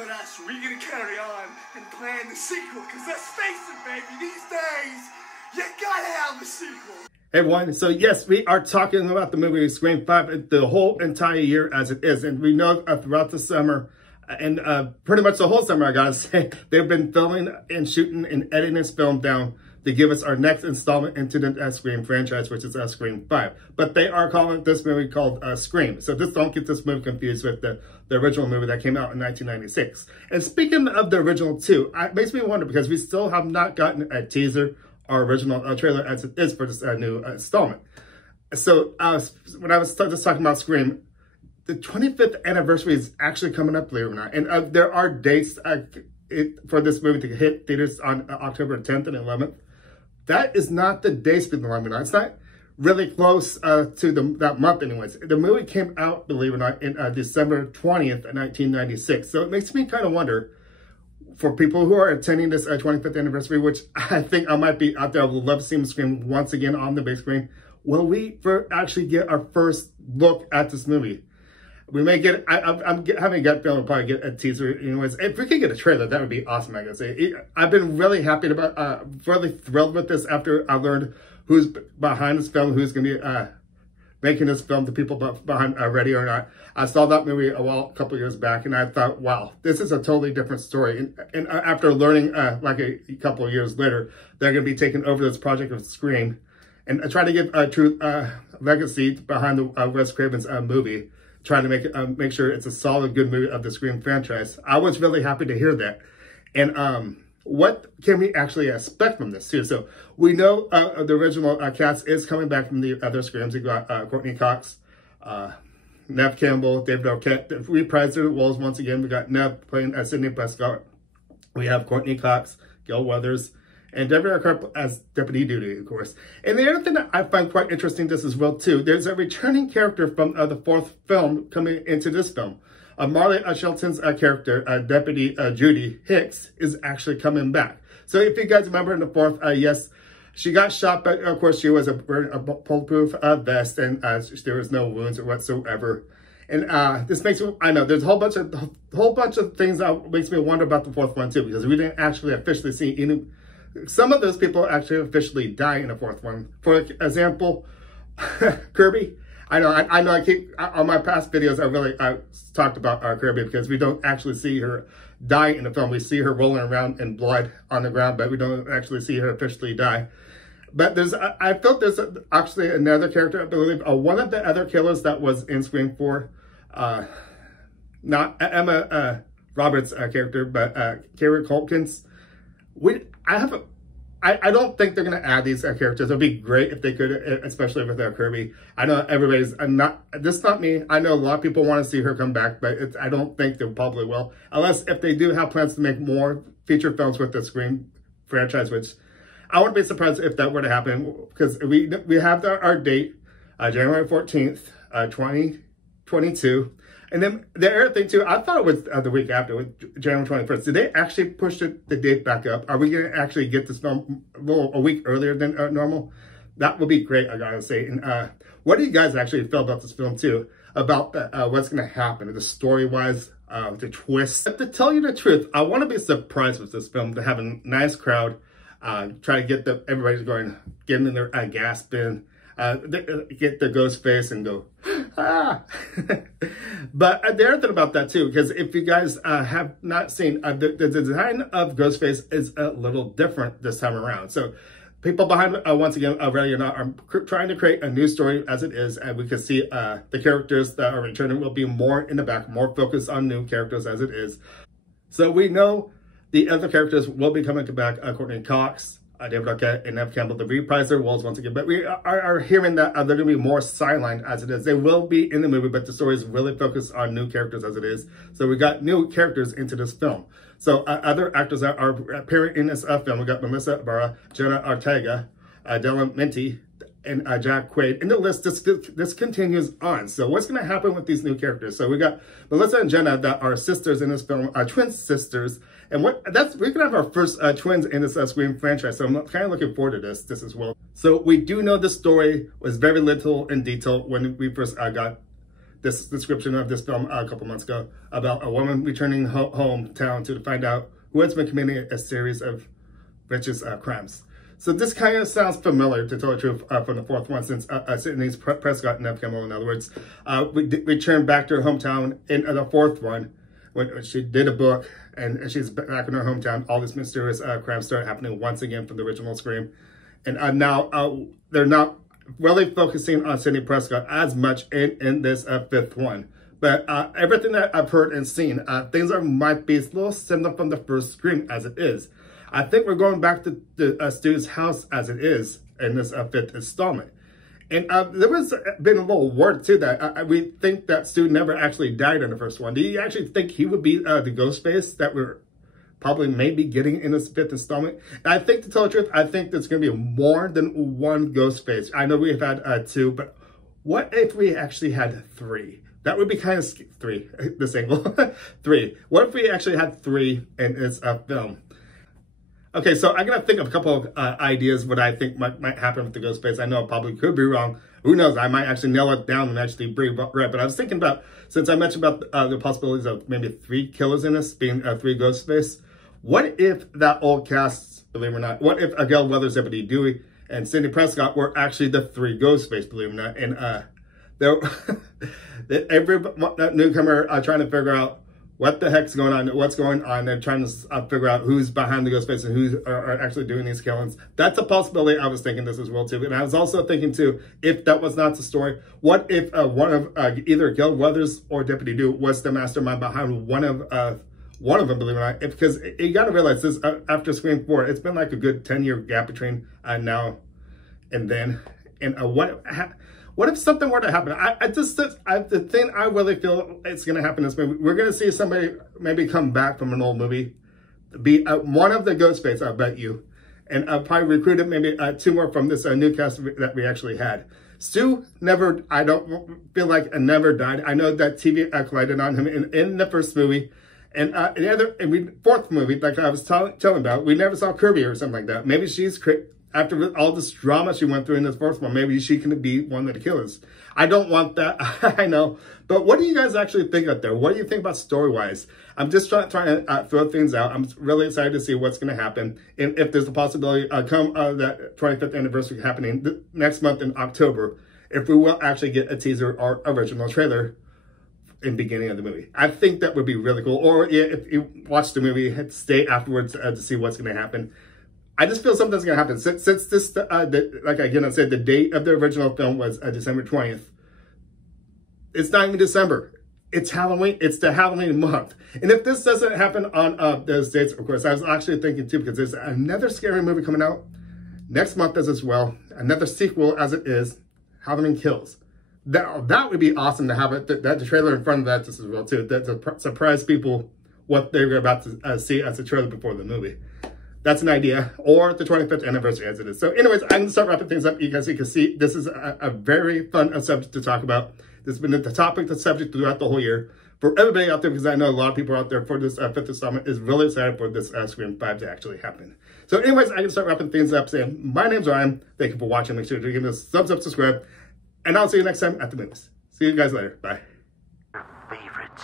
But us, we're gonna carry on and plan the sequel, because let's face it, baby, these days, you gotta have a sequel. Hey everyone, so yes, we are talking about the movie Scream 5 the whole entire year as it is. And we know throughout the summer, and pretty much the whole summer, I gotta say, they've been filming and shooting and editing this film down to give us our next installment into the Scream franchise, which is Scream 5. But they are calling this movie called Scream. So just don't get this movie confused with the original movie that came out in 1996. And speaking of the original too, it makes me wonder because we still have not gotten a teaser or original trailer as it is for this new installment. So when I was just talking about Scream, the 25th anniversary is actually coming up, believe it or not. And there are dates for this movie to hit theaters on October 10th and 11th. That is not the dates, believe it or not. It's not really close to that month anyways. The movie came out, believe it or not, in December 20th, 1996. So it makes me kind of wonder, for people who are attending this 25th anniversary, which I think I might be out there, I would love to see them Scream once again on the big screen. Will we actually get our first look at this movie? We may get, I'm having a gut feeling we'll probably get a teaser anyways. If we could get a trailer, that would be awesome, I guess. I've been really happy about, really thrilled with this after I learned who's behind this film, who's going to be making this film, the people behind Ready or Not. I saw that movie a couple years back, and I thought, wow, this is a totally different story. And after learning, like a couple of years later, they're going to be taking over this project of Scream and trying to give a true legacy behind the Wes Craven's movie, trying to make sure it's a solid, good movie of the Scream franchise. I was really happy to hear that. And what can we actually expect from this too? So we know the original cast is coming back from the other Screams. We got Courtney Cox, Neve Campbell, David Arquette, the reprised their roles once again. We got Neve playing Sidney Prescott. We have Courtney Cox, Gail Weathers, and David Arquette as Deputy Duty, of course. And the other thing that I find quite interesting this as well too, there's a returning character from the fourth film coming into this film. Marley Shelton's character, Deputy Judy Hicks, is actually coming back. So if you guys remember in the fourth, yes, she got shot, but of course she was wearing a bulletproof vest, and there was no wounds whatsoever. And this makes me, I know there's a whole bunch of things that makes me wonder about the fourth one too, because we didn't actually officially see any. Some of those people actually officially die in the fourth one. For example, Kirby. I know I keep, on my past videos, I talked about Kirby because we don't actually see her die in the film. We see her rolling around in blood on the ground, but we don't actually see her officially die. But I felt there's actually another character, I believe, one of the other killers that was in Scream 4, not Emma Roberts' character, but Carrie Culkins. I don't think they're going to add these characters. It would be great if they could, especially with Kirby. I know everybody's not me. I know a lot of people want to see her come back, but I don't think they probably will. Unless if they do have plans to make more feature films with the Scream franchise, which I wouldn't be surprised if that were to happen, because we have our date, January 14th, 2022. And then the other thing too, I thought it was the week after, with January 21st. Did they actually push the date back up? Are we going to actually get this film a week earlier than normal? That would be great, I gotta say. And what do you guys actually feel about this film too? About what's going to happen, the story-wise, the twist. But to tell you the truth, I want to be surprised with this film, to have a nice crowd, try to get everybody going, getting in their gasping. Get the ghost face and go, ah. But the other thing about that too, because if you guys have not seen, the design of Ghostface is a little different this time around. So people behind, once again, Ready or Not, are trying to create a new story as it is, and we can see the characters that are returning will be more in the back, more focused on new characters as it is. So we know the other characters will be coming back, Courtney Cox, David Arquette, and Neve Campbell, to reprise their roles once again. But we are hearing that they're going to be more sidelined as it is. They will be in the movie, but the story is really focused on new characters as it is. So we got new characters into this film. So other actors that are appearing in this film, we got Melissa Ibarra, Jenna Ortega, Dylan Minty, and Jack Quaid. And the list, this continues on. So what's going to happen with these new characters? So we got Melissa and Jenna that are sisters in this film, twin sisters. And we're going to have our first twins in this Scream franchise. So I'm kind of looking forward to this as well. So we do know the story was very little in detail when we first got this description of this film a couple months ago about a woman returning hometown to find out who has been committing a series of vicious crimes. So this kind of sounds familiar, to tell the truth, from the fourth one, since Sidney Prescott and Nev Campbell, in other words, returned back to her hometown in the fourth one when she did a book, and she's back in her hometown. All these mysterious crimes start happening once again from the original Scream. And now they're not really focusing on Sidney Prescott as much in this fifth one. But everything that I've heard and seen, things might be a little similar from the first Scream as it is. I think we're going back to Stu's house as it is in this fifth installment. And there was been a little word too that we think that Stu never actually died in the first one. Do you actually think he would be the ghost face that we're probably maybe getting in this fifth installment? And I think, to tell the truth, I think there's going to be more than one ghost face. I know we've had two, but what if we actually had three? That would be kind of three, this angle, three. What if we actually had three in this film? Okay, so I'm going to think of a couple of ideas what I think might happen with the ghost face. I know I probably could be wrong. Who knows? I might actually nail it down and actually be right. But I was thinking about, since I mentioned about the possibilities of maybe 3 killers in this, being 3 ghost face, what if that old cast, believe it or not, what if Gail Weathers, Ebony Dewey, and Sidney Prescott were actually the 3 ghost face, believe it or not? And every newcomer trying to figure out what the heck's going on, what's going on. They're trying to figure out who's behind the ghost face and who are actually doing these killings. That's a possibility. I was thinking this as well too. And I was also thinking too, if that was not the story, what if one of either Gail Weathers or Deputy Dewey was the mastermind behind one of them, believe it or not? Because you got to realize this, after Scream 4, it's been like a good 10-year gap between now and then. And what if something were to happen? The thing I really feel it's going to happen is we're going to see somebody maybe come back from an old movie, be one of the ghost face, I bet you, and probably recruited maybe 2 more from this new cast that we actually had. Stu never, I don't feel like never died. I know that TV collided on him in the first movie. And fourth movie, like I was telling about, we never saw Kirby or something like that. Maybe she's after all this drama she went through in this first one, maybe she can be one of the killers. I don't want that, I know. But what do you guys actually think out there? What do you think about story-wise? I'm just trying to throw things out. I'm really excited to see what's going to happen. And if there's a possibility, come that 25th anniversary happening next month in October, if we will actually get a teaser or original trailer in the beginning of the movie. I think that would be really cool. Or if you watch the movie, stay afterwards to see what's going to happen. I just feel something's going to happen. Since this, like again, I said, the date of the original film was December 20th. It's not even December. It's Halloween. It's the Halloween month. And if this doesn't happen on those dates, of course, I was actually thinking too, because there's another scary movie coming out next month as well. Another sequel as it is, Halloween Kills. That would be awesome to have the trailer in front of that just as well too. To surprise people what they're about to see as a trailer before the movie. That's an idea, or the 25th anniversary as it is. So anyways, I'm going to start wrapping things up. You guys can see this is a very fun subject to talk about. This has been the topic, the subject throughout the whole year. For everybody out there, because I know a lot of people out there for this 5th installment is really excited for this Scream 5 to actually happen. So anyways, I can start wrapping things up saying, my name's Ryan. Thank you for watching. Make sure to give us a thumbs up, subscribe, and I'll see you next time at the movies. See you guys later. Bye. Favorite